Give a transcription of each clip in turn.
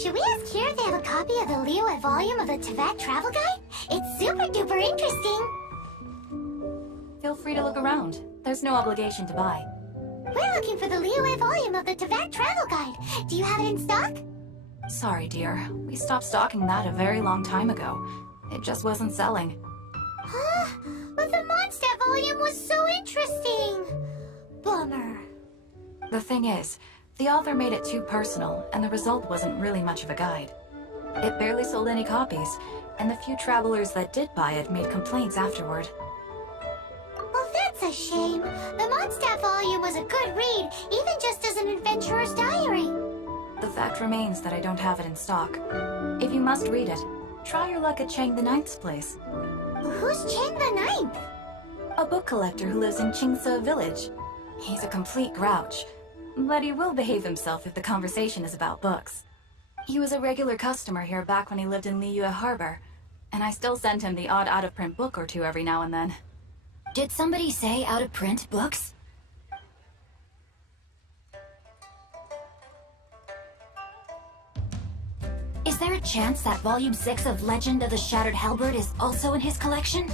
Should we ask here if they have a copy of the Liyue volume of the Teyvat Travel Guide? It's super duper interesting. Feel free to look around. There's no obligation to buy. We're looking for the Liyue volume of the Teyvat Travel Guide. Do you have it in stock? Sorry, dear. We stopped stocking that a very long time ago. It just wasn't selling. Huh? But the Mondstadt volume was so interesting. Bummer. The thing is, the author made it too personal, and the result wasn't really much of a guide. It barely sold any copies, and the few travelers that did buy it made complaints afterward. Well, that's a shame. The Mondstadt volume was a good read, even just as an adventurer's diary. The fact remains that I don't have it in stock. If you must read it, try your luck at Chang the Ninth's place. Who's Chang the Ninth? A book collector who lives in Xingqiu village. He's a complete grouch, but he will behave himself if the conversation is about books. He was a regular customer here back when he lived in Liyue Harbor, and I still send him the odd out-of-print book or two every now and then. Did somebody say out-of-print books? Is there a chance that Volume 6 of Legend of the Shattered Halberd is also in his collection?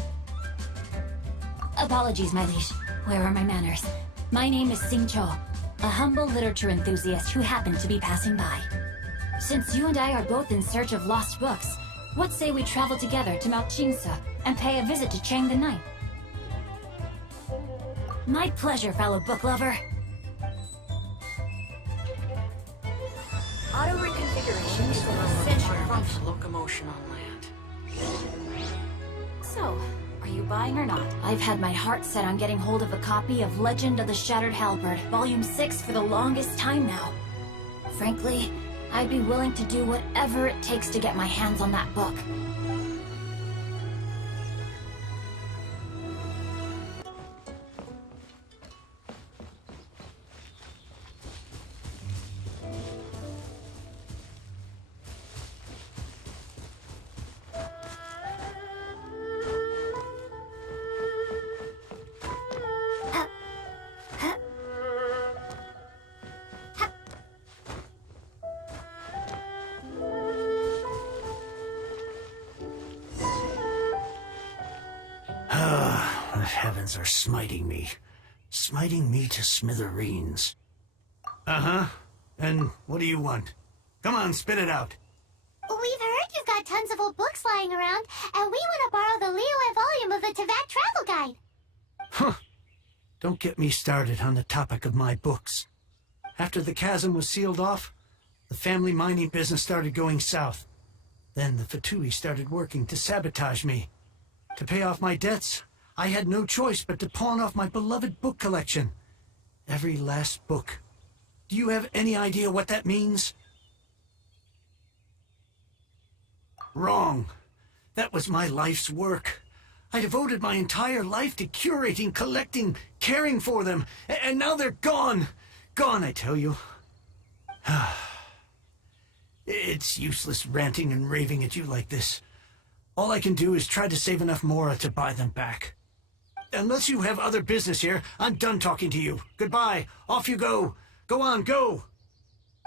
Apologies, my liege. Where are my manners? My name is Xingqiu, a humble literature enthusiast who happened to be passing by. Since you and I are both in search of lost books, what say we travel together to Mount Xingqiu and pay a visit to Chang the Ninth? My pleasure, fellow book lover. Auto reconfiguration is an essential function of locomotion on land. So, are you buying or not? I've had my heart set on getting hold of a copy of Legend of the Shattered Halberd, Volume 6 for the longest time now. Frankly, I'd be willing to do whatever it takes to get my hands on that book. The heavens are smiting me. Smiting me to smithereens. Uh-huh. And what do you want? Come on, spit it out. We've heard you've got tons of old books lying around, and we want to borrow the Liyue volume of the Teyvat Travel Guide. Huh. Don't get me started on the topic of my books. After the chasm was sealed off, the family mining business started going south. Then the Fabulae started working to sabotage me. To pay off my debts, I had no choice but to pawn off my beloved book collection. Every last book. Do you have any idea what that means? Wrong. That was my life's work. I devoted my entire life to curating, collecting, caring for them, and now they're gone. Gone, I tell you. It's useless ranting and raving at you like this. All I can do is try to save enough Mora to buy them back. Unless you have other business here, I'm done talking to you. Goodbye. Off you go. Go on, go.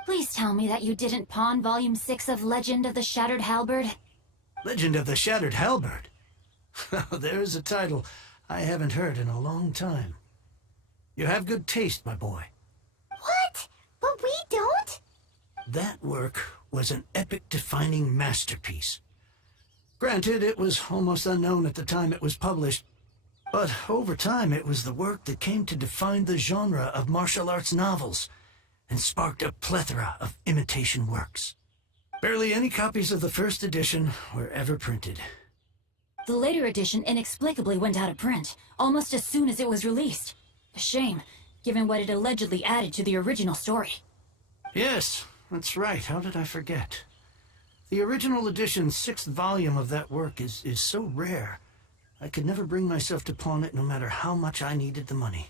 Please tell me that you didn't pawn Volume 6 of Legend of the Shattered Halberd. Legend of the Shattered Halberd? There's a title I haven't heard in a long time. You have good taste, my boy. What? But we don't? That work was an epic-defining masterpiece. Granted, it was almost unknown at the time it was published, but over time it was the work that came to define the genre of martial arts novels and sparked a plethora of imitation works. Barely any copies of the first edition were ever printed. The later edition inexplicably went out of print, almost as soon as it was released. A shame, given what it allegedly added to the original story. Yes, that's right. How did I forget? The original edition's 6th volume of that work is so rare, I could never bring myself to pawn it no matter how much I needed the money.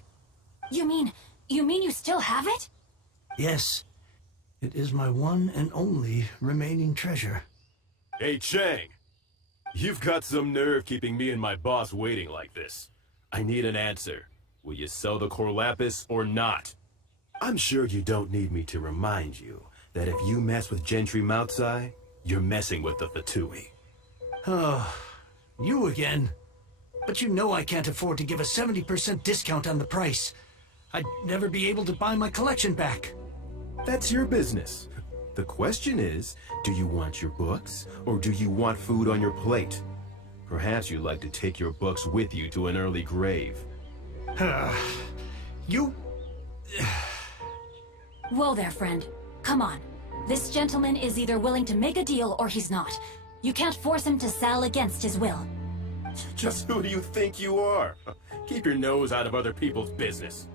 You mean you still have it? Yes. It is my one and only remaining treasure. Hey, Chang. You've got some nerve keeping me and my boss waiting like this. I need an answer. Will you sell the core lapis or not? I'm sure you don't need me to remind you, that if you mess with Gentry Moutsai, you're messing with the Fatui. Oh, you again? But you know I can't afford to give a 70% discount on the price. I'd never be able to buy my collection back. That's your business. The question is, do you want your books, or do you want food on your plate? Perhaps you'd like to take your books with you to an early grave. You... Whoa there, friend. Come on. This gentleman is either willing to make a deal or he's not. You can't force him to sell against his will. Just who do you think you are? Keep your nose out of other people's business.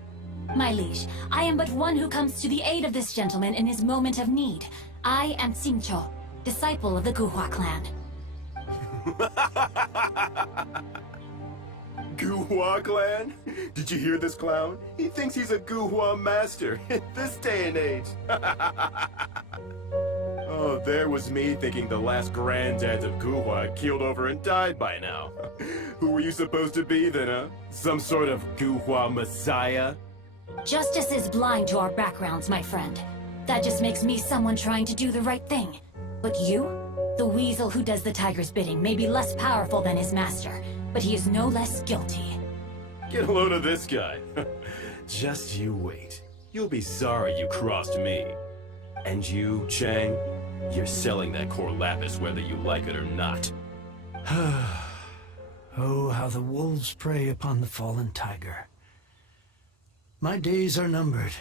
My liege, I am but one who comes to the aid of this gentleman in his moment of need. I am Xingqiu, disciple of the Guhua clan. Guhua clan? Did you hear this clown? He thinks he's a Guhua master in this day and age. Oh, there was me thinking the last granddads of Guhua had keeled over and died by now. Who were you supposed to be then, huh? Some sort of Guhua messiah? Justice is blind to our backgrounds, my friend. That just makes me someone trying to do the right thing. But you? The weasel who does the tiger's bidding may be less powerful than his master, but he is no less guilty. Get a load of this guy. Just you wait. You'll be sorry you crossed me. And you, Chang, you're selling that core lapis whether you like it or not. Oh, how the wolves prey upon the fallen tiger. My days are numbered.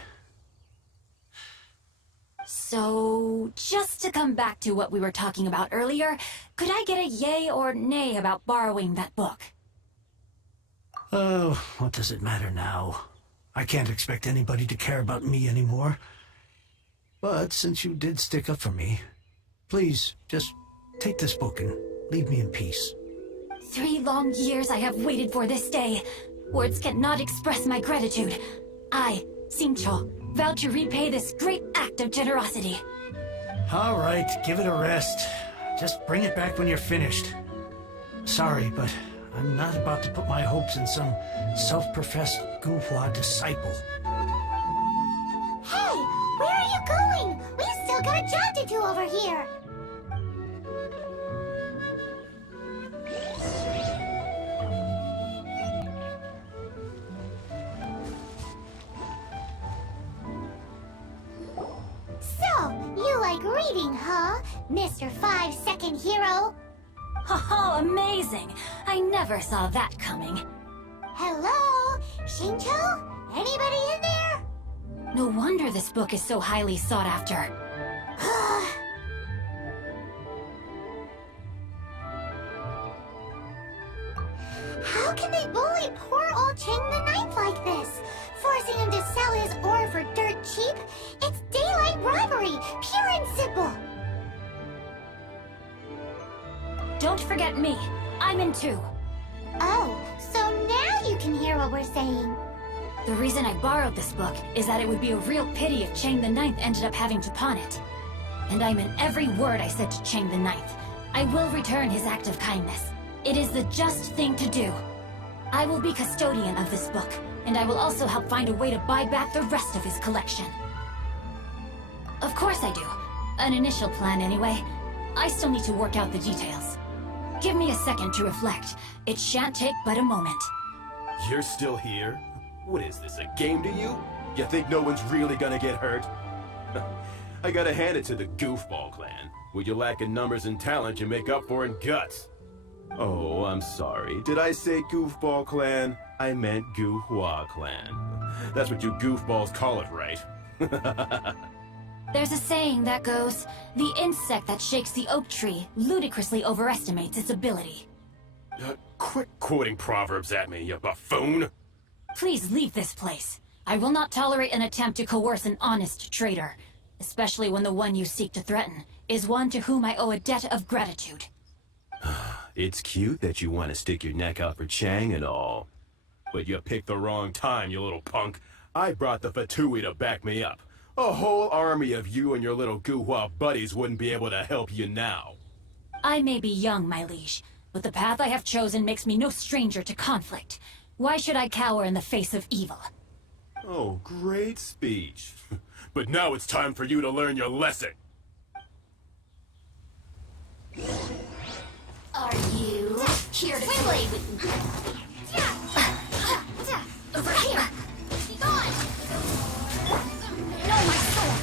So, just to come back to what we were talking about earlier, could I get a yay or nay about borrowing that book? Oh, what does it matter now? I can't expect anybody to care about me anymore. But since you did stick up for me, please, just take this book and leave me in peace. 3 long years I have waited for this day. Words cannot express my gratitude. I, Xingqiu, vow to repay this great act of generosity. All right, give it a rest. Just bring it back when you're finished. Sorry, but I'm not about to put my hopes in some self-professed Guhua disciple. Hey, where are you going? We still got a job to do over here. So, you like reading, huh, Mr. 5-second hero? Oh, amazing! I never saw that coming. Hello? Xingqiu? Anybody in there? No wonder this book is so highly sought after. How can they bully poor old Chang the Ninth like this? Forcing him to sell his ore for dirt cheap? It's daylight robbery, pure and simple. Don't forget me. I'm in too. Oh, so now you can hear what we're saying. The reason I borrowed this book is that it would be a real pity if Chang the Ninth ended up having to pawn it. And I meant every word I said to Chang the Ninth. I will return his act of kindness. It is the just thing to do. I will be custodian of this book, and I will also help find a way to buy back the rest of his collection. Of course I do. An initial plan anyway. I still need to work out the details. Give me a second to reflect. It shan't take but a moment. You're still here? What is this, a game to you? You think no one's really gonna get hurt? I gotta hand it to the Goofball clan. What you lack in numbers and talent, you make up for in guts. Oh, I'm sorry. Did I say Goofball clan? I meant Guhua clan. That's what you goofballs call it, right? There's a saying that goes, the insect that shakes the oak tree ludicrously overestimates its ability. Quit quoting proverbs at me, you buffoon! Please leave this place. I will not tolerate an attempt to coerce an honest trader, especially when the one you seek to threaten is one to whom I owe a debt of gratitude. It's cute that you want to stick your neck out for Chang and all. But you picked the wrong time, you little punk. I brought the Fatui to back me up. A whole army of you and your little Guhua buddies wouldn't be able to help you now. I may be young, my liege, but the path I have chosen makes me no stranger to conflict. Why should I cower in the face of evil? Oh, great speech. but now it's time for you to learn your lesson. Are you here to play with me? Over here! Be gone! No, my sword!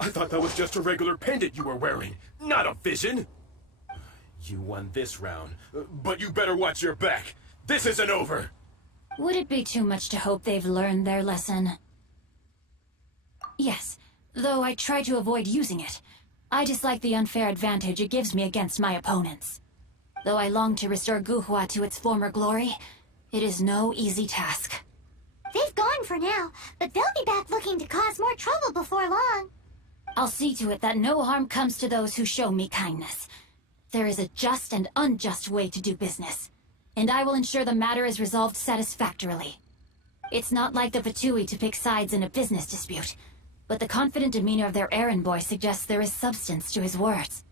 I thought that was just a regular pendant you were wearing, not a vision. You won this round, but you better watch your back. This isn't over. Would it be too much to hope they've learned their lesson? Yes, though I try to avoid using it. I dislike the unfair advantage it gives me against my opponents. Though I long to restore Guhua to its former glory, it is no easy task. They've gone for now, but they'll be back looking to cause more trouble before long. I'll see to it that no harm comes to those who show me kindness. There is a just and unjust way to do business, and I will ensure the matter is resolved satisfactorily. It's not like the Fatui to pick sides in a business dispute, but the confident demeanor of their errand boy suggests there is substance to his words.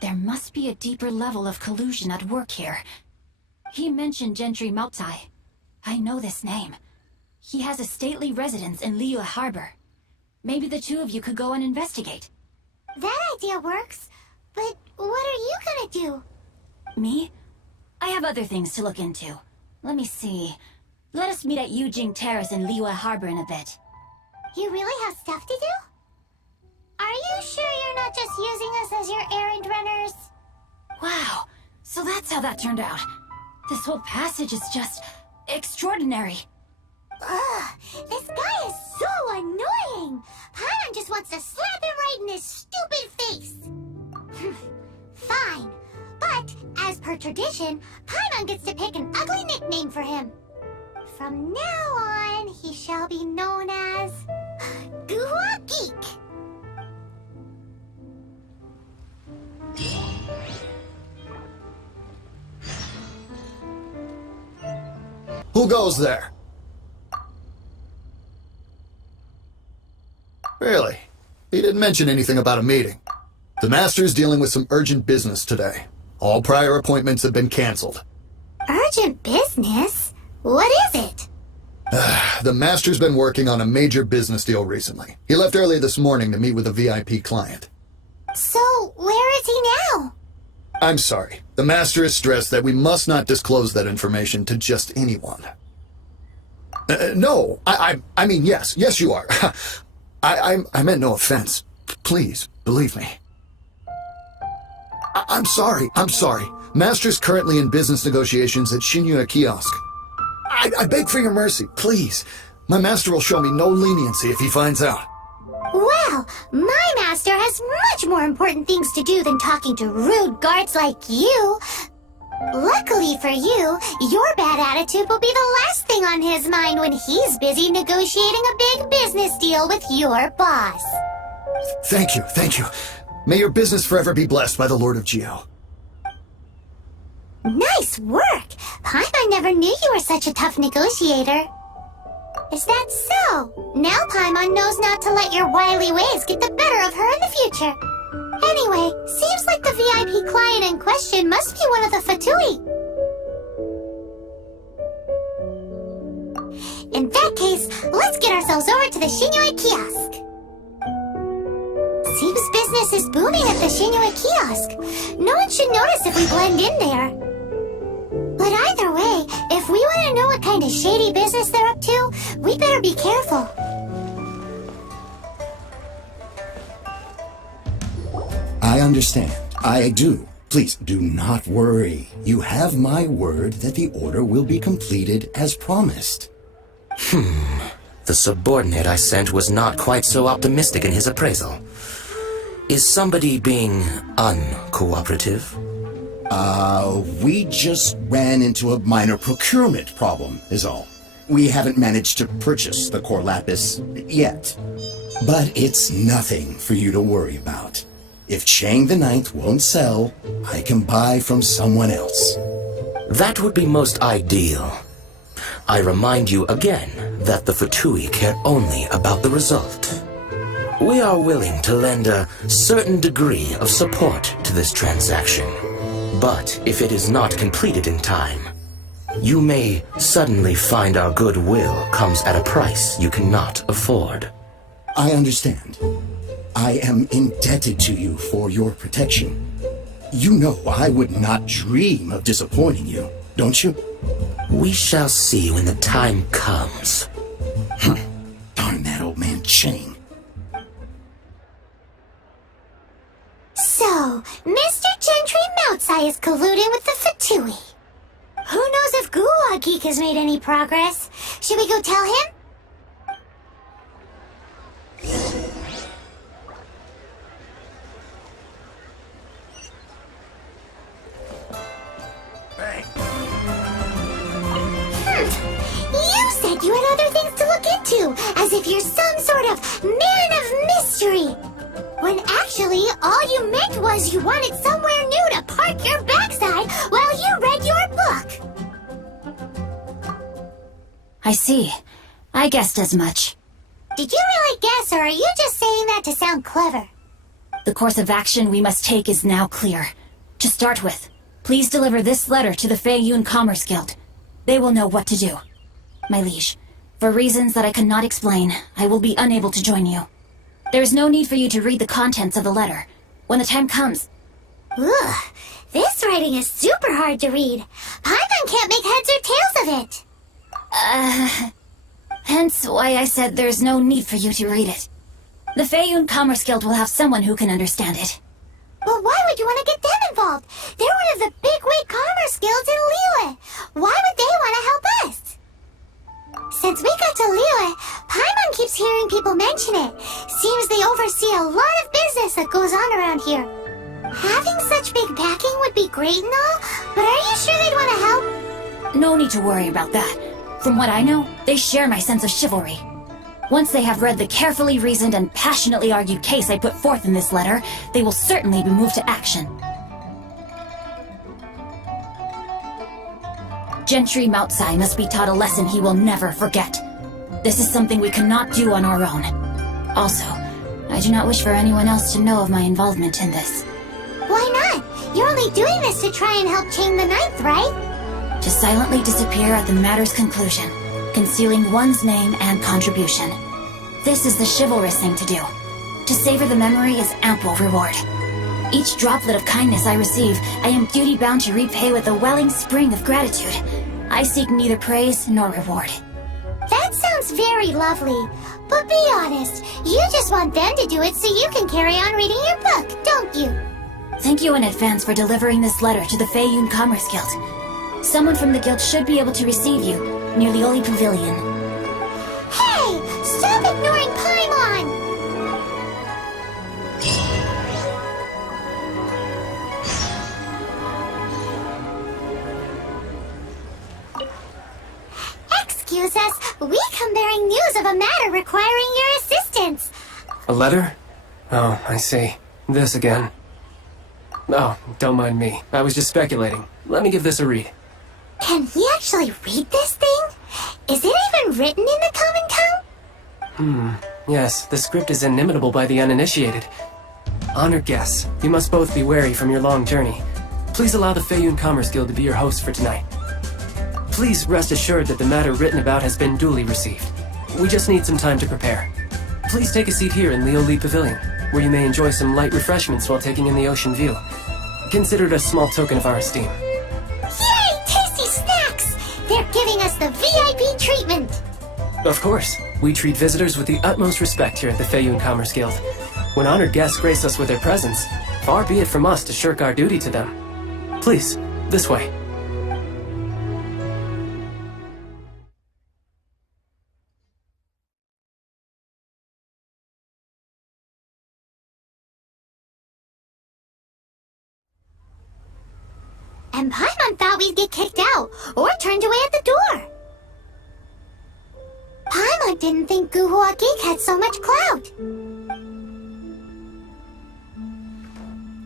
There must be a deeper level of collusion at work here. He mentioned Gentry Mautai. I know this name. He has a stately residence in Liyue Harbor. Maybe the two of you could go and investigate. That idea works, but what are you gonna do? Me? I have other things to look into. Let me see. Let us meet at Yujing Terrace in Liyue Harbor in a bit. You really have stuff to do? Are you sure you're not just using us as your errand runners? Wow, so that's how that turned out. This whole passage is just extraordinary. Ugh, this guy is so annoying! Paimon just wants to slap him right in his stupid face! Fine, but as per tradition, Paimon gets to pick an ugly nickname for him. From now on, he shall be known as Guhua Geek. Who goes there? Really? He didn't mention anything about a meeting. The Master's dealing with some urgent business today. All prior appointments have been canceled. Urgent business? What is it? The Master's been working on a major business deal recently. He left early this morning to meet with a VIP client. So, where is he now? I'm sorry. The Master has stressed that we must not disclose that information to just anyone. No, I mean, yes. Yes, you are. I meant no offense. Please, believe me. I'm sorry. Master's currently in business negotiations at Xingqiu Kiosk. I beg for your mercy, please. My master will show me no leniency if he finds out. Well, my master has much more important things to do than talking to rude guards like you. Luckily for you, your bad attitude will be the last thing on his mind when he's busy negotiating a big business deal with your boss. Thank you. May your business forever be blessed by the Lord of Geo. Nice work! Paimon never knew you were such a tough negotiator. Is that so? Now Paimon knows not to let your wily ways get the better of her in the future. Anyway, seems like the VIP client in question must be one of the Fatui. In that case, let's get ourselves over to the Xingqiu Kiosk. Seems business is booming at the Xingqiu Kiosk. No one should notice if we blend in there. But either way, if we want to know what kind of shady business they're up to, we better be careful. I understand. I do. Please do not worry. You have my word that the order will be completed as promised. The subordinate I sent was not quite so optimistic in his appraisal. Is somebody being uncooperative? We just ran into a minor procurement problem, is all. We haven't managed to purchase the core lapis yet. But it's nothing for you to worry about. If Chang the Ninth won't sell, I can buy from someone else. That would be most ideal. I remind you again that the Fatui care only about the result. We are willing to lend a certain degree of support to this transaction, But if it is not completed in time, you may suddenly find our goodwill comes at a price you cannot afford. I understand. I am indebted to you for your protection. You know I would not dream of disappointing you, don't you? We shall see when the time comes. Darn that old man Chang. So, Mr. Gentry Moutsai is colluding with the Fatui. Who knows if Guhua Geek has made any progress? Should we go tell him? You said you had other things to look into, as if you're some sort of man of mystery. When actually, all you meant was you wanted somewhere new to park your backside while you read your book. I see. I guessed as much. Did you really guess, or are you just saying that to sound clever? The course of action we must take is now clear. To start with, please deliver this letter to the Feiyun Commerce Guild. They will know what to do. My liege, for reasons that I cannot explain, I will be unable to join you. There is no need for you to read the contents of the letter. When the time comes... Ugh, this writing is super hard to read. Paimon can't make heads or tails of it. Hence why I said there's no need for you to read it. The Feiyun Commerce Guild will have someone who can understand it. But why would you want to get them involved? They're one of the bigwig commerce guilds in Liyue. Why would they want to help us? Since we got to Liyue, Paimon keeps hearing people mention it. Seems they oversee a lot of business that goes on around here. Having such big backing would be great and all, but are you sure they'd want to help? No need to worry about that. From what I know, they share my sense of chivalry. Once they have read the carefully reasoned and passionately argued case I put forth in this letter, they will certainly be moved to action. Gentry Moutsai must be taught a lesson he will never forget. This is something we cannot do on our own. Also, I do not wish for anyone else to know of my involvement in this. Why not? You're only doing this to try and help Chang the Ninth, right? To silently disappear at the matter's conclusion, concealing one's name and contribution. This is the chivalrous thing to do. To savor the memory is ample reward. Each droplet of kindness I receive, I am duty-bound to repay with a welling spring of gratitude. I seek neither praise nor reward. That sounds very lovely. But be honest, you just want them to do it so you can carry on reading your book, don't you? Thank you in advance for delivering this letter to the Feiyun Commerce Guild. Someone from the guild should be able to receive you near Liyue Pavilion. Hey! Stop ignoring Paimon! Excuse us, we come bearing news of a matter requiring your assistance. A letter? Oh, I see. This again. Oh, don't mind me. I was just speculating. Let me give this a read. Can he actually read this thing? Is it even written in the common tongue? Yes, the script is inimitable by the uninitiated. Honored guests, you must both be wary from your long journey. Please allow the Feiyun Commerce Guild to be your host for tonight. Please rest assured that the matter written about has been duly received. We just need some time to prepare. Please take a seat here in Liyue Pavilion, where you may enjoy some light refreshments while taking in the ocean view. Consider it a small token of our esteem. Yay! Tasty snacks! They're giving us the VIP treatment! Of course. We treat visitors with the utmost respect here at the Feiyun Commerce Guild. When honored guests grace us with their presence, far be it from us to shirk our duty to them. Please, this way. And Paimon thought we'd get kicked out, or turned away at the door. Paimon didn't think Guhua Geek had so much clout.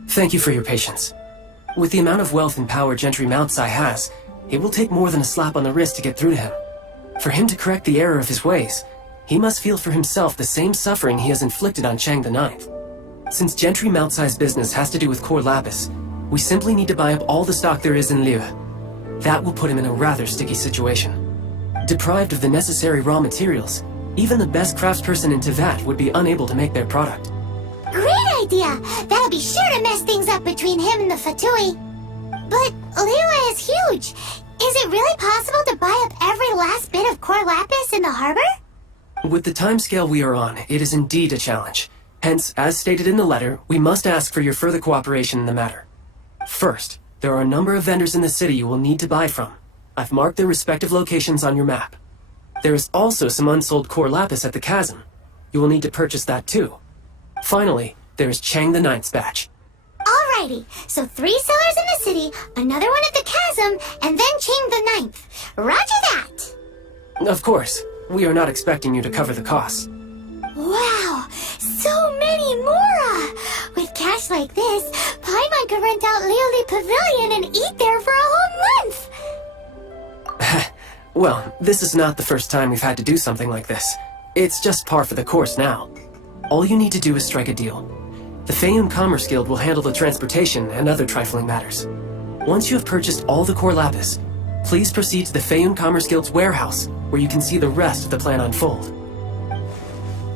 Thank you for your patience. With the amount of wealth and power Gentry Moutsai has, it will take more than a slap on the wrist to get through to him. For him to correct the error of his ways, he must feel for himself the same suffering he has inflicted on Chang the Ninth. Since Gentry Moutsai's business has to do with core lapis, We simply need to buy up all the stock there is in Liyue. That will put him in a rather sticky situation. Deprived of the necessary raw materials, even the best craftsperson in Teyvat would be unable to make their product. Great idea! That'll be sure to mess things up between him and the Fatui. But Liyue is huge. Is it really possible to buy up every last bit of core lapis in the harbor? With the timescale we are on, it is indeed a challenge. Hence, as stated in the letter, we must ask for your further cooperation in the matter. First, there are a number of vendors in the city you will need to buy from. I've marked their respective locations on your map. There is also some unsold core lapis at the chasm. You will need to purchase that too. Finally, there is Chang the Ninth's batch. Alrighty, so 3 sellers in the city, another one at the chasm, and then Chang the Ninth. Roger that! Of course, we are not expecting you to cover the costs. Wow, so many Mora! With cash like this, Paimon could rent out Liyue Pavilion and eat there for a whole month! Well, this is not the first time we've had to do something like this. It's just par for the course now. All you need to do is strike a deal. The Feiyun Commerce Guild will handle the transportation and other trifling matters. Once you have purchased all the core lapis, please proceed to the Feiyun Commerce Guild's warehouse, where you can see the rest of the plan unfold.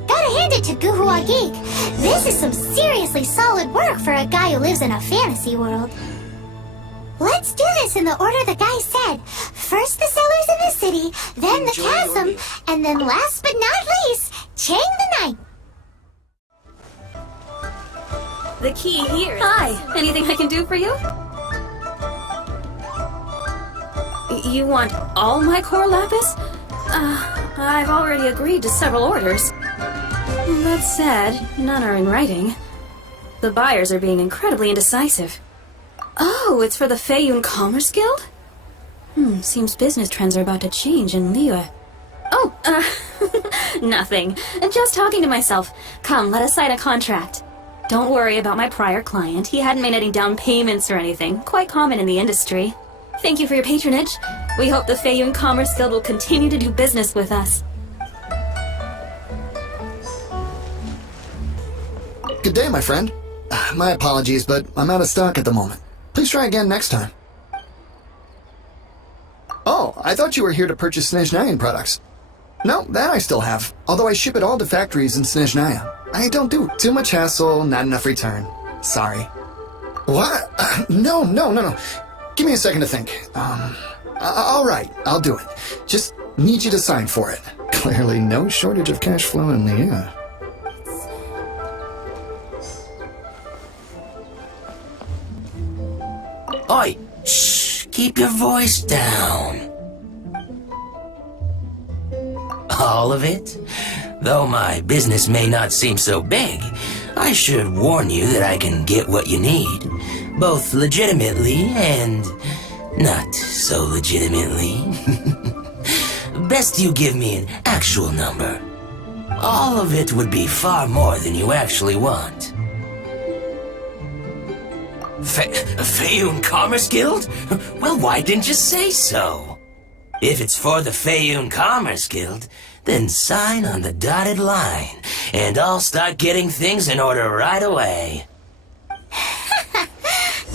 Gotta hand it to Guhua Geek. This is some seriously solid work for a guy who lives in a fantasy world. Let's do this in the order the guy said. First the sellers in the city, then the chasm, and then last but not least, Chang the Ninth. The key here. Hi, anything I can do for you? You want all my core lapis? I've already agreed to several orders. That said, none are in writing. The buyers are being incredibly indecisive. Oh, it's for the Feiyun Commerce Guild? Seems business trends are about to change in Liyue. Oh, nothing. Just talking to myself. Come, let us sign a contract. Don't worry about my prior client. He hadn't made any down payments or anything. Quite common in the industry. Thank you for your patronage. We hope the Feiyun Commerce Guild will continue to do business with us. Good day, my friend. My apologies, but I'm out of stock at the moment. Please try again next time. Oh, I thought you were here to purchase Snezhnayan products. No, that I still have, although I ship it all to factories in Snezhnaya. I don't do too much hassle, not enough return. Sorry. What? No. Give me a second to think. All right, I'll do it. Just need you to sign for it. Clearly no shortage of cash flow in the air. Oi! Shh! Keep your voice down. All of it? Though my business may not seem so big, I should warn you that I can get what you need, both legitimately and not so legitimately. Best you give me an actual number. All of it would be far more than you actually want. Feiyun Commerce Guild? Well, why didn't you say so? If it's for the Feiyun Commerce Guild, then sign on the dotted line, and I'll start getting things in order right away.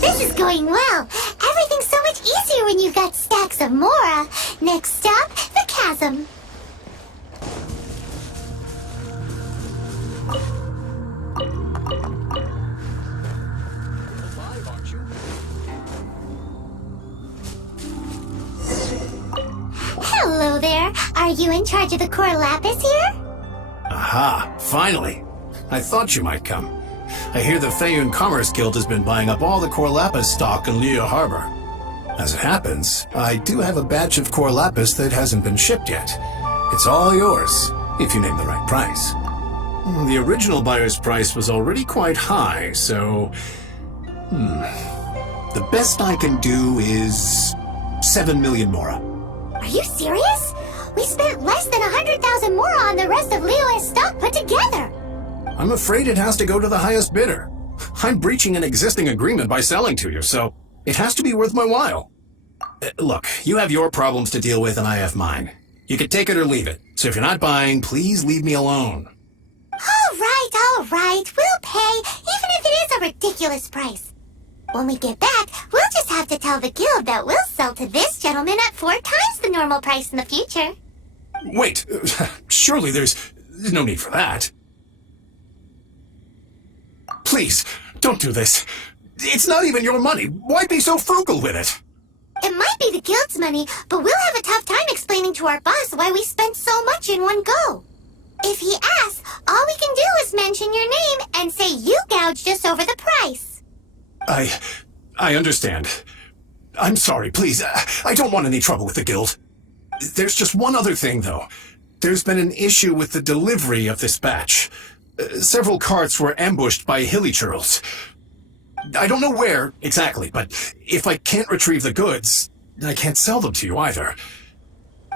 This is going well. Everything's so much easier when you've got stacks of Mora. Next stop, the chasm. Hello there. Are you in charge of the core lapis here? Aha, finally. I thought you might come. I hear the Feiyun Commerce Guild has been buying up all the core lapis stock in Liyue Harbor. As it happens, I do have a batch of core lapis that hasn't been shipped yet. It's all yours, if you name the right price. The original buyer's price was already quite high, so... The best I can do is 7 million Mora. Are you serious? We spent less than 100,000 Mora on the rest of Liyue's stock put together. I'm afraid it has to go to the highest bidder. I'm breaching an existing agreement by selling to you, so it has to be worth my while. Look, you have your problems to deal with and I have mine. You can take it or leave it. So if you're not buying, please leave me alone. All right. We'll pay, even if it is a ridiculous price. When we get back, we'll just have to tell the guild that we'll sell to this gentleman at 4 times the normal price in the future. Wait, surely there's no need for that. Please, don't do this. It's not even your money. Why be so frugal with it? It might be the guild's money, but we'll have a tough time explaining to our boss why we spent so much in one go. If he asks, all we can do is mention your name and say you gouged us over the price. I understand. I'm sorry, please. I don't want any trouble with the guild. There's just one other thing, though. There's been an issue with the delivery of this batch. Several carts were ambushed by hilly-churls. I don't know where exactly, but if I can't retrieve the goods, I can't sell them to you either.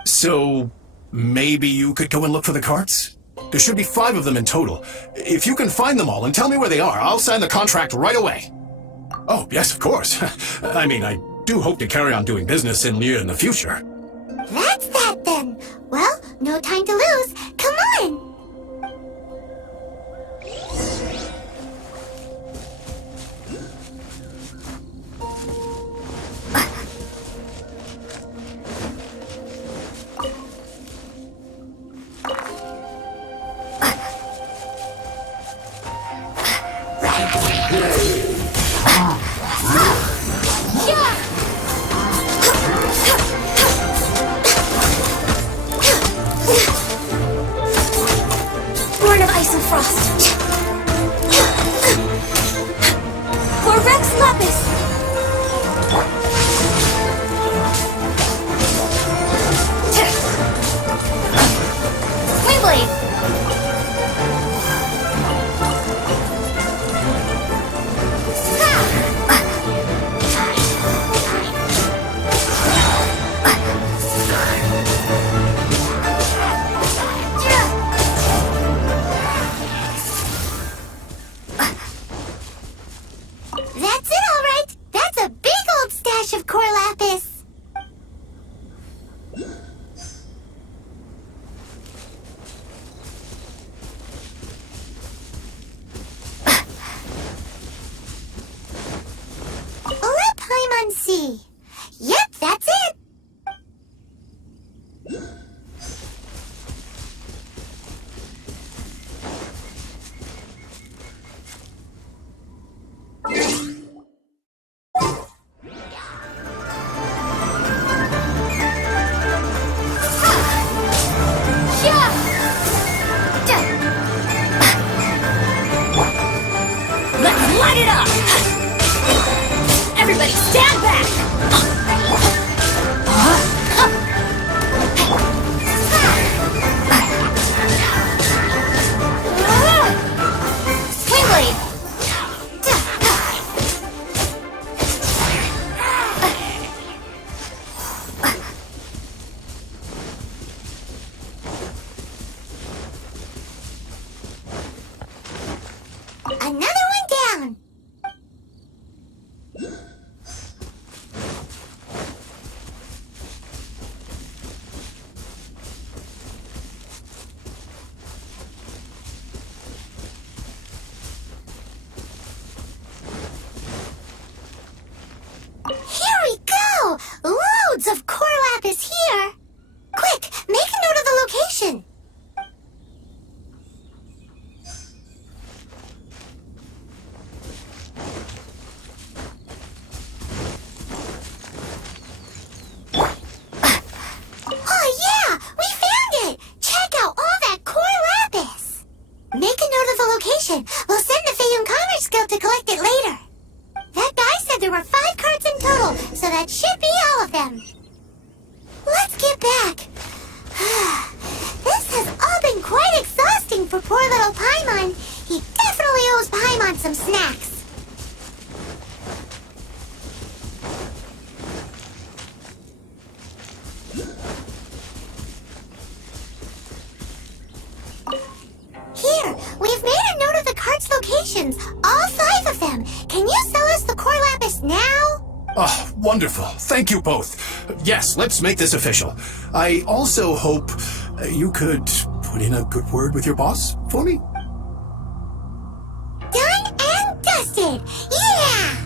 So, maybe you could go and look for the carts? There should be 5 of them in total. If you can find them all and tell me where they are, I'll sign the contract right away. Oh, yes, of course. I mean, I do hope to carry on doing business in Liyue in the future. That's that then. Well, no time to lose. Come on! Born of ice and frost. For Rex Lapis. Wingblade. That's it, all right. That's a big old stash of core lapis. Let Paimon see. Yep, that's it. Let's light it up! Everybody stand back! Wingblade! Another one down. Here we go! Loads of core lapis here! Quick, make a note of the location! Oh yeah! We found it! Check out all that core lapis! Make a note of the location. We'll send the Feyun Commerce Guild to collect it later. That guy said there were 5 carts in total, so that should be all of them. Let's get back. This has all been quite exhausting for poor little Paimon. He definitely owes Paimon some snacks. Here, we've made a note of the cart's locations, all 5 of them. Can you sell us the core lapis now? Oh, wonderful. Thank you both. Yes, let's make this official. I also hope you could put in a good word with your boss for me. Done and dusted! Yeah!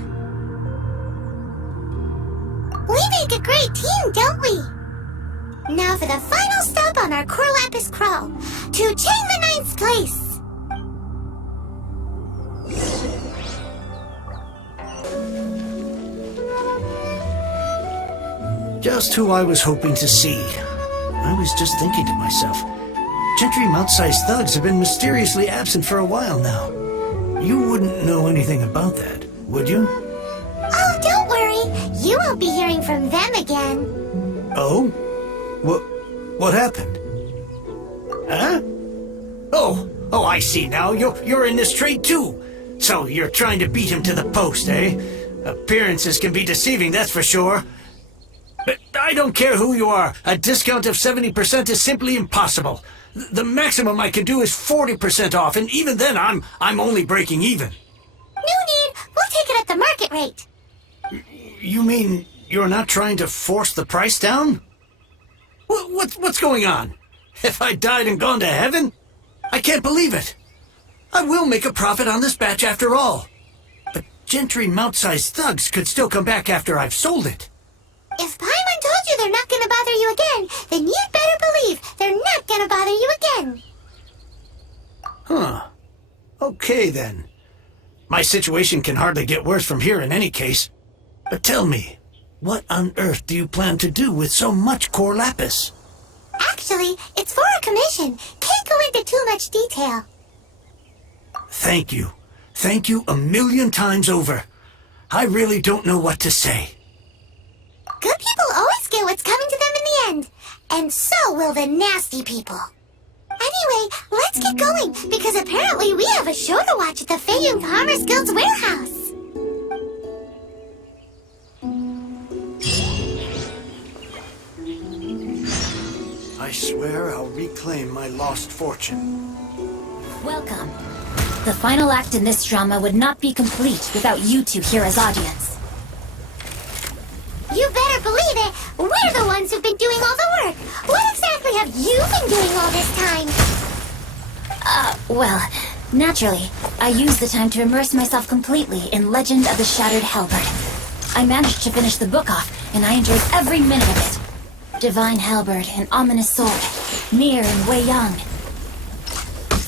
make a great team, don't we? Now for the final stop on our Core Lapis crawl, to Chain the Ninth's place. Just who I was hoping to see. I was just thinking to myself, Gentry mount-sized thugs have been mysteriously absent for a while now. You wouldn't know anything about that, would you? Oh, don't worry. You won't be hearing from them again. Oh? What happened? Huh? Oh, I see now. You're in this trade too. So you're trying to beat him to the post, eh? Appearances can be deceiving, that's for sure. But I don't care who you are. A discount of 70% is simply impossible. The maximum I can do is 40% off, and even then I'm only breaking even. No need. We'll take it at the market rate. You mean you're not trying to force the price down? What's going on? Have I died and gone to heaven? I can't believe it. I will make a profit on this batch after all. But Gentry mount-sized thugs could still come back after I've sold it. If Paimon told you they're not gonna bother you again, then you'd better believe they're not gonna bother you again. Huh. Okay, then. My situation can hardly get worse from here in any case. But tell me, what on earth do you plan to do with so much Core Lapis? Actually, it's for a commission. Can't go into too much detail. Thank you. Thank you 1,000,000 times over. I really don't know what to say. Good people always get what's coming to them in the end. And so will the nasty people. Anyway, let's get going, because apparently we have a show to watch at the Feiyun Commerce Guild's warehouse. I swear I'll reclaim my lost fortune. Welcome. The final act in this drama would not be complete without you two here as audience. You better believe it. We're the ones who've been doing all the work. What exactly have you been doing all this time? Well, naturally, I used the time to immerse myself completely in Legend of the Shattered Halberd. I managed to finish the book off, and I enjoyed every minute of it. Divine Halberd, an ominous sword, Mir and Wei Yang.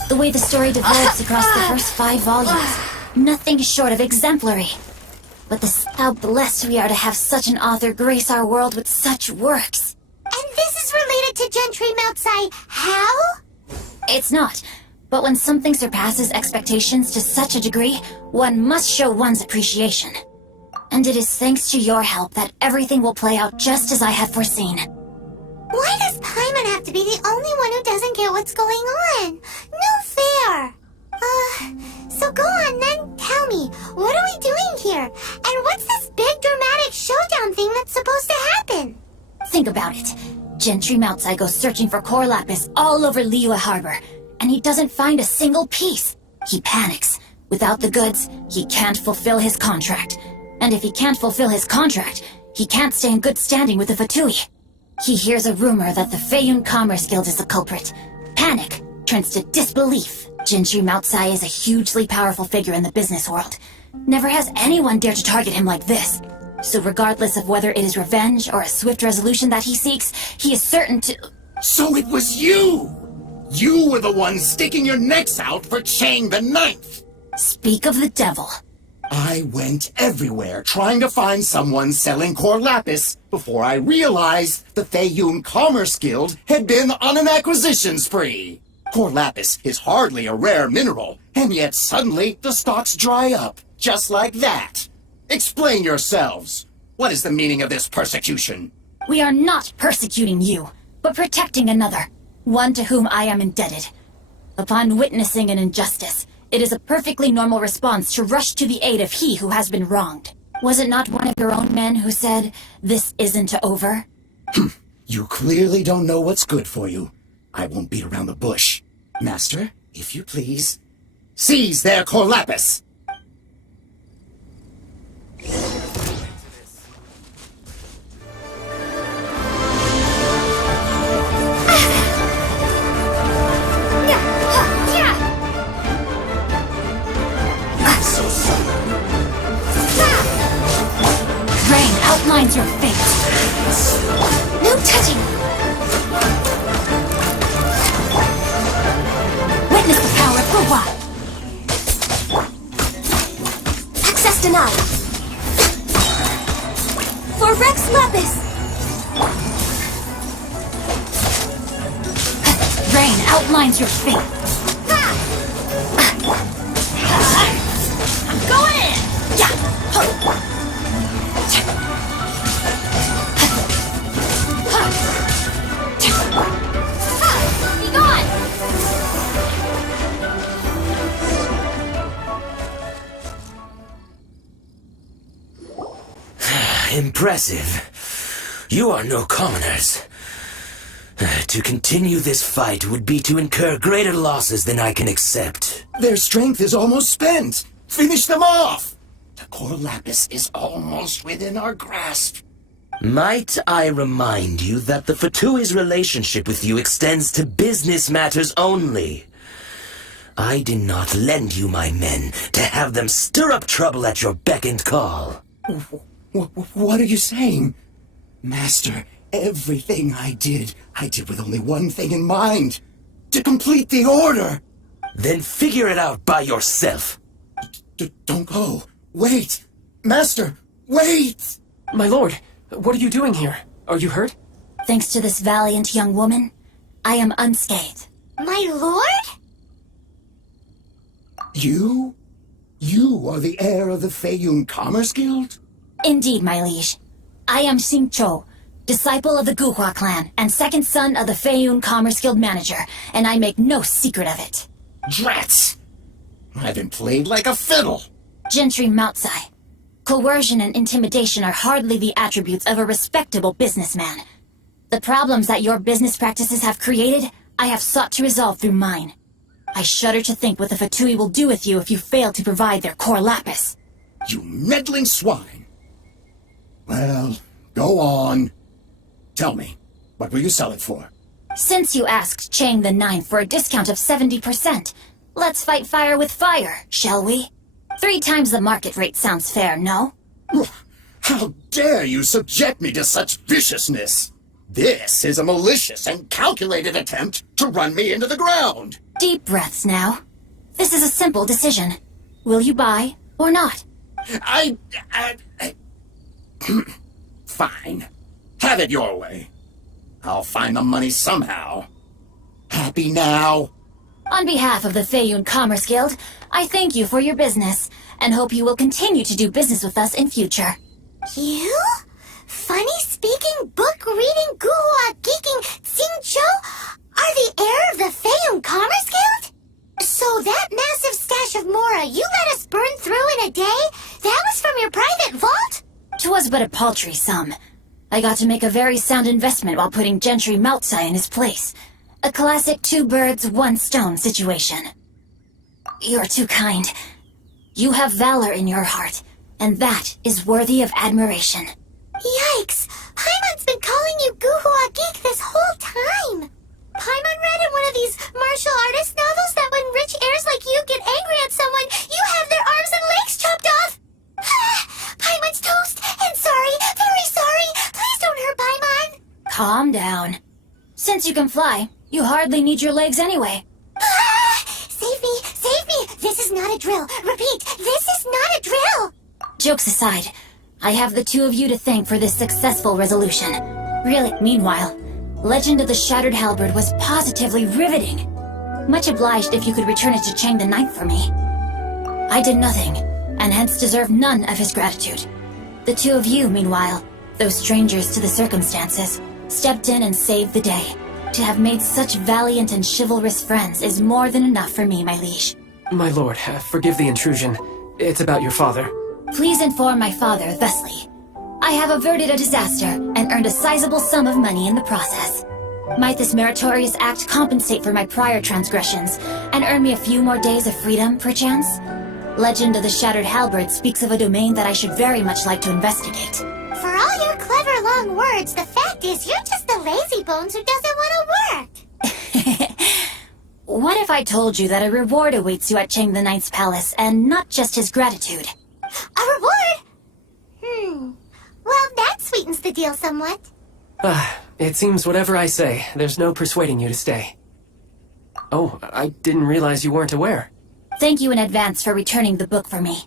The way the story develops across the first 5 volumes, nothing short of exemplary. But how blessed we are to have such an author grace our world with such works. And this is related to Gentry Moutsai how? It's not. But when something surpasses expectations to such a degree, one must show one's appreciation. And it is thanks to your help that everything will play out just as I had foreseen. Why does Paimon have to be the only one who doesn't get what's going on? No fair. So go on then, tell me, what are we doing here? And what's this big dramatic showdown thing that's supposed to happen? Think about it. Gentry Moutsai goes searching for Core Lapis all over Liyue Harbor, and he doesn't find a single piece. He panics. Without the goods, he can't fulfill his contract. And if he can't fulfill his contract, he can't stay in good standing with the Fatui. He hears a rumor that the Feiyun Commerce Guild is the culprit. Panic turns to disbelief. Gentry Moutsai is a hugely powerful figure in the business world. Never has anyone dared to target him like this. So regardless of whether it is revenge or a swift resolution that he seeks, he is certain to... So it was you! You were the one sticking your necks out for Chain the Ninth! Speak of the devil. I went everywhere trying to find someone selling Core Lapis before I realized the Feiyun Commerce Guild had been on an acquisition spree. Core Lapis is hardly a rare mineral, and yet suddenly the stocks dry up, just like that. Explain yourselves. What is the meaning of this persecution? We are not persecuting you, but protecting another, one to whom I am indebted. Upon witnessing an injustice, it is a perfectly normal response to rush to the aid of he who has been wronged. Was it not one of your own men who said, "This isn't over"? You clearly don't know what's good for you. I won't beat around the bush. Master, if you please, seize their Core Lapis! Rain outlines your fate. No touching! Witness the power of Guhua! Access denied! For Rex Lapis! Rain outlines your fate. I'm going in! Yeah! Be gone! Impressive. You are no commoners. To continue this fight would be to incur greater losses than I can accept. Their strength is almost spent. Finish them off! The core lapis is almost within our grasp. Might I remind you that the Fatui's relationship with you extends to business matters only? I did not lend you my men to have them stir up trouble at your beck and call. What are you saying? Master, everything I did with only one thing in mind. To complete the order. Then figure it out by yourself. Don't go. Wait. Master, wait! My lord, what are you doing here? Are you hurt? Thanks to this valiant young woman, I am unscathed. My lord? You? You are the heir of the Feiyun Commerce Guild? Indeed, my liege. I am Xingqiu, disciple of the Guhua clan and second son of the Feiyun Commerce Guild manager, and I make no secret of it. Drats! I've been played like a fiddle. Gentry Moutsai. Coercion and intimidation are hardly the attributes of a respectable businessman. The problems that your business practices have created, I have sought to resolve through mine. I shudder to think what the Fatui will do with you if you fail to provide their core lapis. You meddling swine! Well, go on. Tell me, what will you sell it for? Since you asked Chang the Ninth for a discount of 70%, let's fight fire with fire, shall we? 3 times the market rate sounds fair, no? How dare you subject me to such viciousness? This is a malicious and calculated attempt to run me into the ground. Deep breaths now. This is a simple decision. Will you buy or not? Fine. Have it your way. I'll find the money somehow. Happy now? On behalf of the Feiyun Commerce Guild, I thank you for your business, and hope you will continue to do business with us in future. You? Funny-speaking, book-reading, Guhua geeking Xingqiu are the heir of the Feiyun Commerce Guild? So that massive stash of Mora you let us burn through in a day, that was from your private vault? 'Twas but a paltry sum. I got to make a very sound investment while putting Gentry Moutsai in his place. A classic 2 birds, 1 stone situation. You're too kind. You have valor in your heart, and that is worthy of admiration. Yikes! Paimon's been calling you Guhua Geek this whole time! Paimon read in one of these martial artist novels that when rich heirs like you get angry at someone, you have their arms and legs chopped off! Paimon's toast, and sorry, very sorry! Please don't hurt Paimon! Calm down. Since you can fly, you hardly need your legs anyway. Save me! Save me! This is not a drill! Repeat, this is not a drill! Jokes aside, I have the 2 of you to thank for this successful resolution. Really, meanwhile, Legend of the Shattered Halberd was positively riveting. Much obliged if you could return it to Chang the Ninth for me. I did nothing, and hence deserve none of his gratitude. The 2 of you, meanwhile, though strangers to the circumstances, stepped in and saved the day. To have made such valiant and chivalrous friends is more than enough for me, my liege. My lord, forgive the intrusion. It's about your father. Please inform my father thusly. I have averted a disaster and earned a sizable sum of money in the process. Might this meritorious act compensate for my prior transgressions and earn me a few more days of freedom, perchance? Legend of the Shattered Halberd speaks of a domain that I should very much like to investigate. For all your clever long words, the fact is you're just a lazy bones who doesn't want to work. What if I told you that a reward awaits you at Chang the Ninth's palace, and not just his gratitude? A reward? Well, that sweetens the deal somewhat. It seems whatever I say, there's no persuading you to stay. Oh, I didn't realize you weren't aware. Thank you in advance for returning the book for me.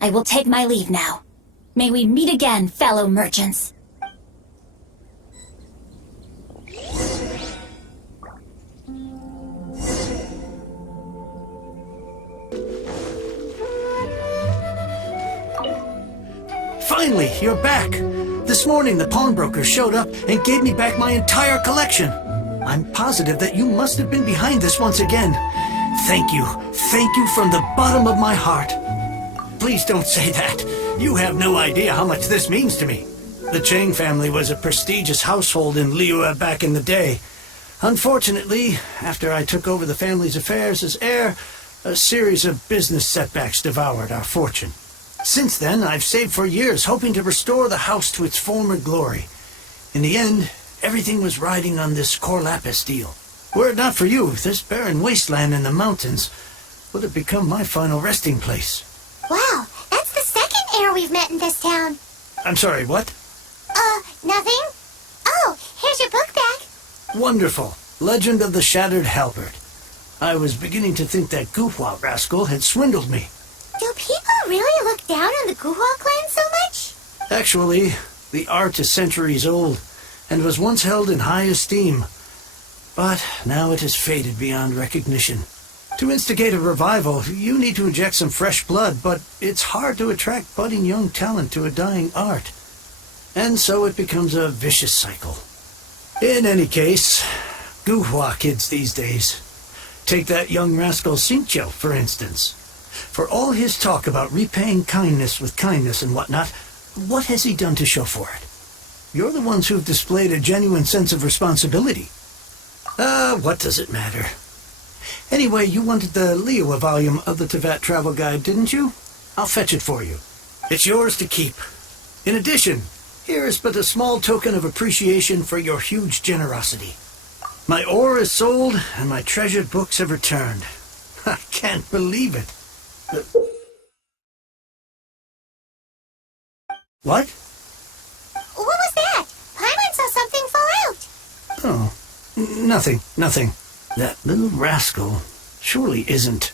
I will take my leave now. May we meet again, fellow merchants. Finally, you're back! This morning, the pawnbroker showed up and gave me back my entire collection. I'm positive that you must have been behind this once again. Thank you. Thank you from the bottom of my heart. Please don't say that. You have no idea how much this means to me. The Chang family was a prestigious household in Liyue back in the day. Unfortunately, after I took over the family's affairs as heir, a series of business setbacks devoured our fortune. Since then, I've saved for years, hoping to restore the house to its former glory. In the end, everything was riding on this core lapis deal. Were it not for you, this barren wasteland in the mountains would have become my final resting place. Wow, that's the second heir we've met in this town. I'm sorry, what? Nothing? Oh, here's your book back. Wonderful. Legend of the Shattered Halberd. I was beginning to think that Guhua rascal had swindled me. Do people really look down on the Guhua clan so much? Actually, the art is centuries old, and was once held in high esteem. But now it has faded beyond recognition. To instigate a revival, you need to inject some fresh blood, but it's hard to attract budding young talent to a dying art. And so it becomes a vicious cycle. In any case, Guhua kids these days. Take that young rascal Xingqiu, for instance. For all his talk about repaying kindness with kindness and whatnot, what has he done to show for it? You're the ones who've displayed a genuine sense of responsibility. What does it matter? Anyway, you wanted the Liyue volume of the Teyvat Travel Guide, didn't you? I'll fetch it for you. It's yours to keep. In addition, here is but a small token of appreciation for your huge generosity. My ore is sold, and my treasured books have returned. I can't believe it. What? What was that? Paimon saw something fall out. Oh, nothing. That little rascal surely isn't...